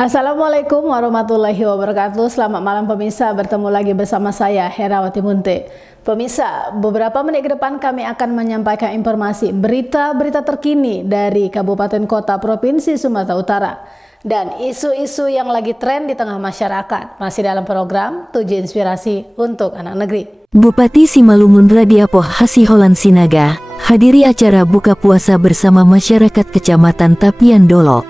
Assalamualaikum warahmatullahi wabarakatuh. Selamat malam pemirsa, bertemu lagi bersama saya Herawati Munte. Pemirsa, beberapa menit ke depan kami akan menyampaikan informasi berita-berita terkini dari Kabupaten Kota Provinsi Sumatera Utara dan isu-isu yang lagi tren di tengah masyarakat. Masih dalam program 7 Inspirasi untuk Anak Negeri. Bupati Simalungun Radiapoh Hasiholan Sinaga hadiri acara buka puasa bersama masyarakat Kecamatan Tapian Dolok,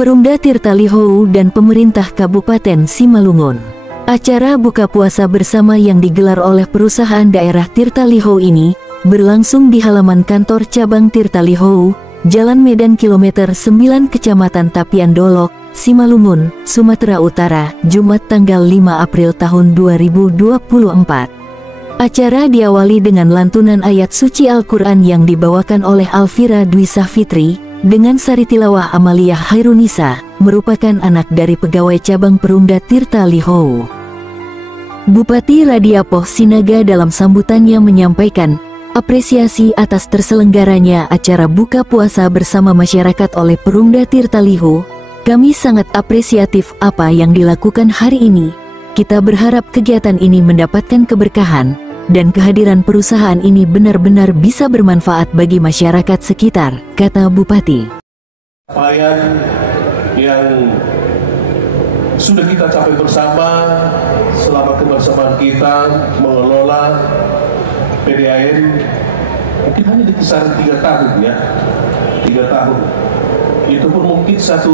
Perumda Tirta Lihou dan pemerintah Kabupaten Simalungun. Acara buka puasa bersama yang digelar oleh perusahaan daerah Tirta Lihou ini berlangsung di halaman kantor cabang Tirta Lihou, Jalan Medan Kilometer 9 Kecamatan Tapian Dolok, Simalungun, Sumatera Utara, Jumat tanggal 5 April tahun 2024. Acara diawali dengan lantunan ayat suci Al-Quran yang dibawakan oleh Alfira Dwi Safitri, dengan sari tilawah Amalia Hairunisa, merupakan anak dari pegawai cabang Perumda Tirta Lihou. Bupati Radiapoh Sinaga dalam sambutannya menyampaikan apresiasi atas terselenggaranya acara buka puasa bersama masyarakat oleh Perumda Tirta Lihou. Kami sangat apresiatif apa yang dilakukan hari ini. Kita berharap kegiatan ini mendapatkan keberkahan dan kehadiran perusahaan ini benar-benar bisa bermanfaat bagi masyarakat sekitar, kata Bupati. Capaian yang sudah kita capai bersama selama kebersamaan kita mengelola PDAM mungkin hanya di kisaran 3 tahun ya, 3 tahun. Itu pun mungkin 1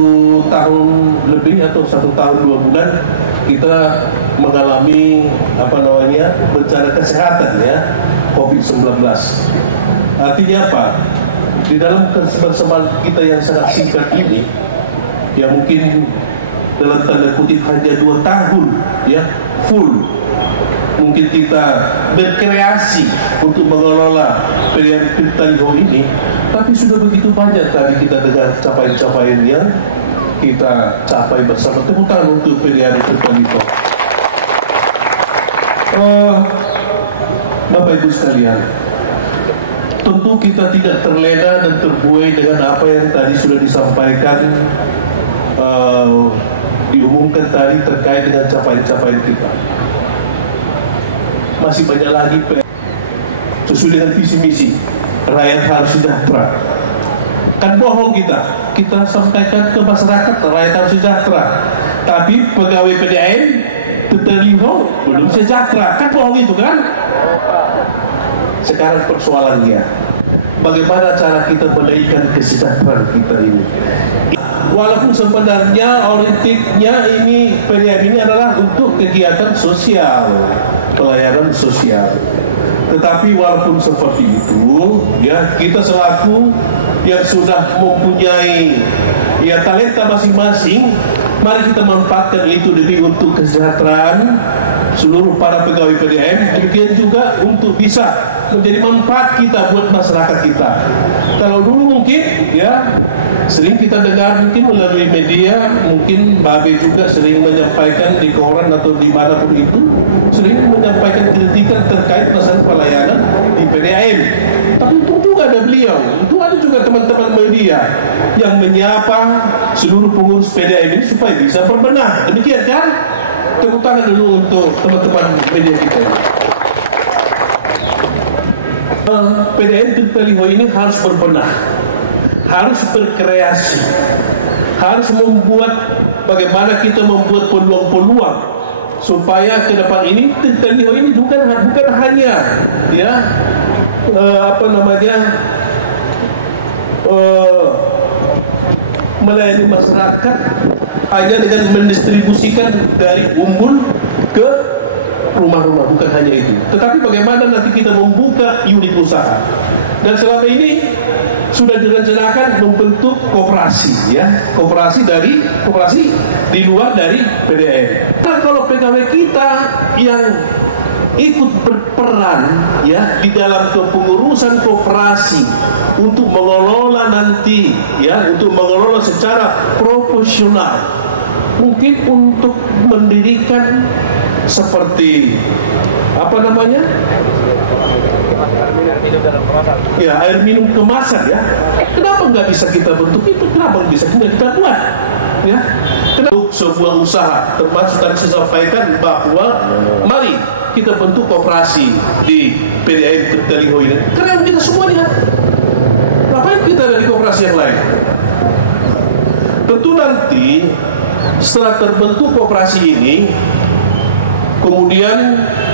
tahun lebih atau 1 tahun 2 bulan kita mengalami bencana kesehatan ya, COVID-19. Artinya apa? Di dalam kebersamaan kita yang sangat singkat ini, ya mungkin dalam tanda kutip hanya 2 tahun ya full, mungkin kita berkreasi untuk mengelola PDAM Tirta Lihou ini, tapi sudah begitu banyak tadi kita dengar capaian-capaian yang kita capai bersama. Tepuk tangan untuk PDAM Tirta Lihou. Bapak Ibu sekalian, tentu kita tidak terlena dan terbuai dengan apa yang tadi sudah disampaikan, diumumkan tadi terkait dengan capaian-capaian kita. Masih banyak lagi sesuai dengan visi misi rakyat harus sejahtera. Kan bohong kita sampaikan ke masyarakat rakyat harus sejahtera, tapi pegawai PDAM Tirta Lihou belum sejahtera. Kan bohong itu kan? Sekarang persoalannya bagaimana cara kita menaikkan kesejahteraan kita ini. Walaupun sebenarnya orientasinya ini PDAM ini adalah untuk kegiatan sosial, pelayanan sosial. Tetapi walaupun seperti itu, ya kita selaku yang sudah mempunyai ya talenta masing-masing, mari kita manfaatkan itu demi untuk kesejahteraan seluruh para pegawai PDAM, demikian juga untuk bisa menjadi manfaat kita buat masyarakat kita. Kalau dulu mungkin ya sering kita dengar mungkin melalui media, mungkin Babe juga sering menyampaikan di koran atau di manapun itu, sering menyampaikan kritikan terkait masalah pelayanan di PDAM. Tapi untung juga ada beliau, untung ada juga teman-teman media yang menyapa seluruh pengurus PDAM ini supaya bisa berbenah. Demikian kan? Tepuk tangan dulu untuk teman-teman media kita. PDAM Tirta Lihou ini harus berbenah, harus berkreasi, harus membuat bagaimana kita membuat peluang-peluang supaya ke depan ini Tirta Lihou ini bukan hanya ya melayani masyarakat hanya dengan mendistribusikan dari Umbul ke rumah-rumah, bukan hanya itu. Tetapi bagaimana nanti kita membuka unit usaha. Dan selama ini sudah direncanakan membentuk koperasi ya, koperasi di luar dari PDAM. Nah, kalau pegawai kita yang ikut berperan ya di dalam kepengurusan koperasi untuk mengelola nanti ya, untuk mengelola secara profesional, mungkin untuk mendirikan seperti air minum kemasan ya. Kenapa nggak bisa kita bentuk itu? Kenapa nggak bisa kita buat? ya. Untuk sebuah usaha, termasuk tadi saya sampaikan bahwa mari kita bentuk koperasi di PDAM Tirta Liho ini. Keren kita semuanya. Ngapain kita ada di koperasi yang lain? Tentu nanti setelah terbentuk koperasi ini, kemudian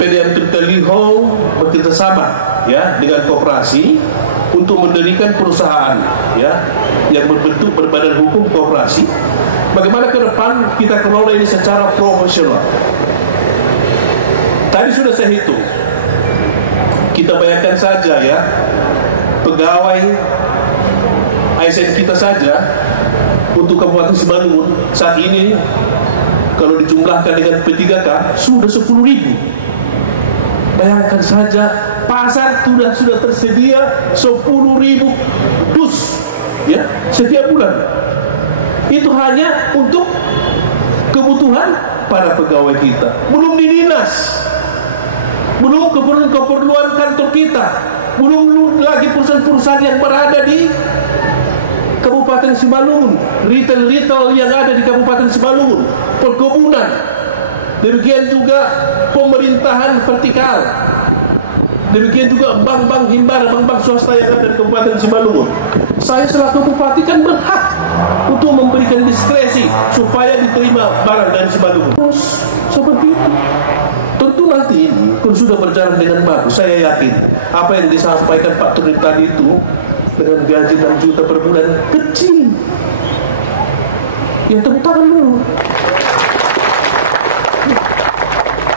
PDAM Tirta Liho bekerjasama ya dengan koperasi untuk mendirikan perusahaan ya yang berbentuk berbadan hukum koperasi. Bagaimana ke depan kita kelola ini secara profesional. Tadi sudah saya hitung. Kita bayangkan saja ya, pegawai ASN kita saja untuk Kabupaten Simalungun saat ini kalau dijumlahkan dengan P3K sudah 10.000. Bayangkan saja, pasar sudah tersedia 10.000 dus ya setiap bulan. Itu hanya untuk kebutuhan para pegawai kita. Belum di dinas, belum keperluan kantor kita, belum lagi perusahaan-perusahaan yang berada di Kabupaten Simalungun, retail yang ada di Kabupaten Simalungun, perkebunan, demikian juga pemerintahan vertikal, demikian juga bank-bank himbara, bank-bank swasta yang ada di Kabupaten Simalungun. Saya selaku bupati kan berhak untuk memberikan diskresi supaya diterima barang dari Simalungun. Terus seperti itu. Tentu nanti ini kalau sudah berjalan dengan bagus, saya yakin apa yang disampaikan Pak Turin tadi itu dengan gaji 6 juta per bulan kecil. Ya tepuk tangan dulu.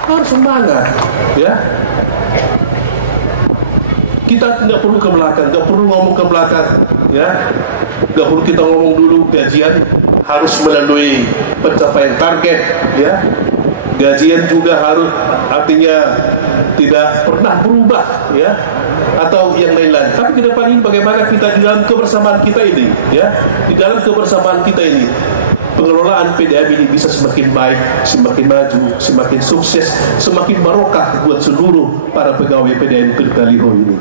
Harus semangat, ya. Kita nggak perlu ke belakang, nggak perlu ngomong ke belakang, ya. Nggak perlu kita ngomong dulu gajian harus melalui pencapaian target, ya. Gajian juga harus artinya tidak pernah berubah, ya, atau yang lain-lain. Tapi ke depan ini bagaimana kita di dalam kebersamaan kita ini, ya, di dalam kebersamaan kita ini, pengelolaan PDAM ini bisa semakin baik, semakin maju, semakin sukses, semakin barokah buat seluruh para pegawai PDAM Tirta Liho ini.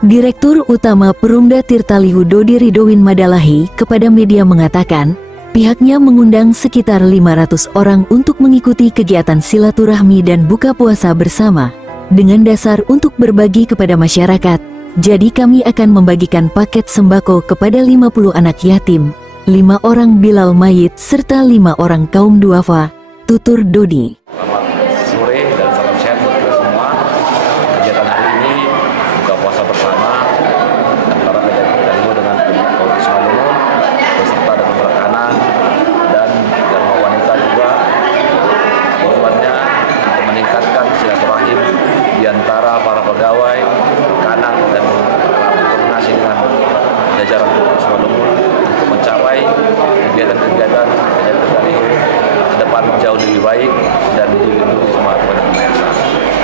Direktur Utama Perumda Tirta Liho Dodi Ridowin Madalahi kepada media mengatakan, pihaknya mengundang sekitar 500 orang untuk mengikuti kegiatan silaturahmi dan buka puasa bersama, dengan dasar untuk berbagi kepada masyarakat. Jadi kami akan membagikan paket sembako kepada 50 anak yatim, 5 orang Bilal mayit, serta 5 orang kaum duafa, tutur Dodi. Selamat sore dan salam sehat buat kita semua. Kegiatan hari ini buka puasa bersama antara PDAM Tirta Liho dengan Kabupaten Simalungun beserta dengan anak-anak dan wanita juga. Tujuannya untuk meningkatkan silaturahim di antara para pegawai, anak dan koordinasi dengan jajaran Kabupaten Simalungun untuk mencapai kegiatan-kegiatan PDAM Tirta Liho ke depan jauh lebih baik dan dilindungi semua pemirsa.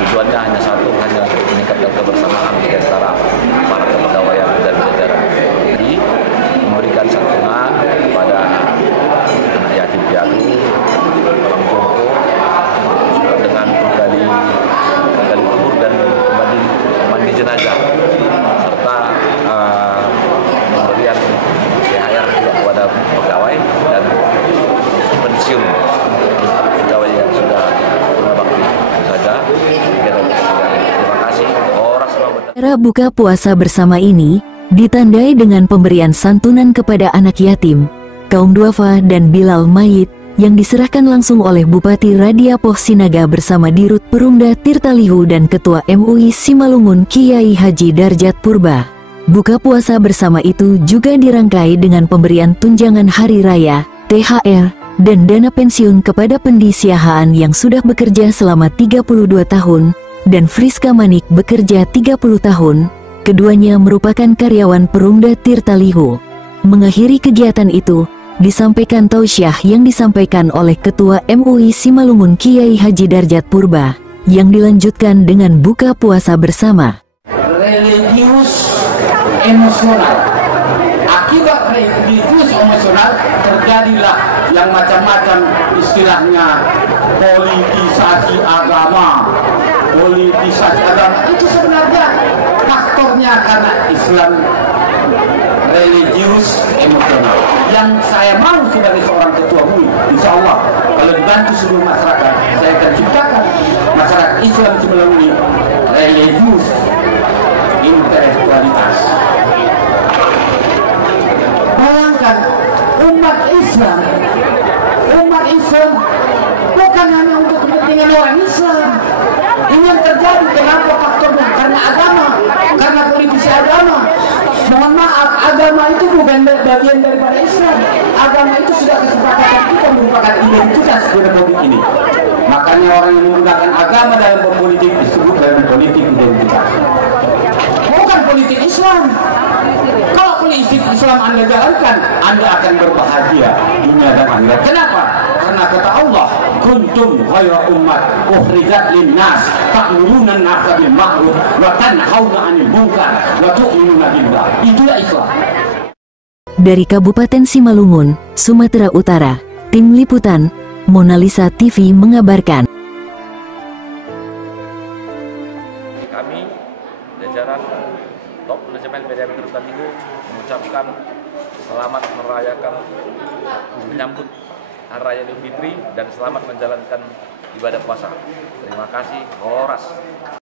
Tujuannya hanya satu, hanya untuk meningkatkan kebersamaan di antara para kepegawaian dan jajaran. Jadi memberikan santunan kepada anak yatim piatu, orang jompo, juga dengan menggali kubur dan mandi jenazah, serta pemberian THR juga kepada pegawai dan pensiun pegawai yang sudah berbakti saja. Terima kasih. Era buka puasa bersama ini ditandai dengan pemberian santunan kepada anak yatim, kaum duafa dan Bilal mayit yang diserahkan langsung oleh Bupati Radiapoh Sinaga bersama Dirut Perumda Tirta Liho dan Ketua MUI Simalungun Kiai Haji Darjat Purba. Buka puasa bersama itu juga dirangkai dengan pemberian tunjangan hari raya, THR, dan dana pensiun kepada Pendi Siahaan yang sudah bekerja selama 32 tahun, dan Friska Manik bekerja 30 tahun. Keduanya merupakan karyawan Perumda Tirta Liho. Mengakhiri kegiatan itu, disampaikan tausiah yang disampaikan oleh Ketua MUI Simalungun Kiai Haji Darjat Purba, yang dilanjutkan dengan buka puasa bersama. Religius emosional. Akibat religius emosional terjadilah yang macam-macam, istilahnya politisasi agama. Politisasi agama itu sebenarnya faktornya karena Islam religius emosional. yang saya mau sebagai seorang ketua MUI, insya Allah kalau dibantu seluruh masyarakat, saya akan ciptakan masyarakat Islam melalui religius intelektualitas. Bayangkan umat Islam bukan hanya untuk kepentingan orang Islam. Ini yang terjadi. Kenapa faktornya? Karena agama, karena politisi agama. Mohon maaf, agama itu bukan bagian daripada Islam. Agama itu sudah kesepakatan kita merupakan identitas di republik ini. Makanya orang yang menggunakan agama dalam berpolitik disebut dalam politik identitas. Bukan politik Islam. Kalau politik Islam Anda jalankan, Anda akan berbahagia dunia dan akhirat. Kenapa? Karena kata Allah, kuntum khayra ummat ukhrijat linnas ta'muruna an-nasa bil ma'ruf wa tanhauna 'anil munkar wa tu'minuna billah. Itulah Islam. Dari Kabupaten Simalungun, Sumatera Utara, Tim Liputan, Monalisa TV mengabarkan. Kami, jajaran top manajemen PDAM Tirta Tigo, mengucapkan selamat merayakan menyambut Hari Raya Idul Fitri dan selamat menjalankan ibadah puasa. Terima kasih, Horas.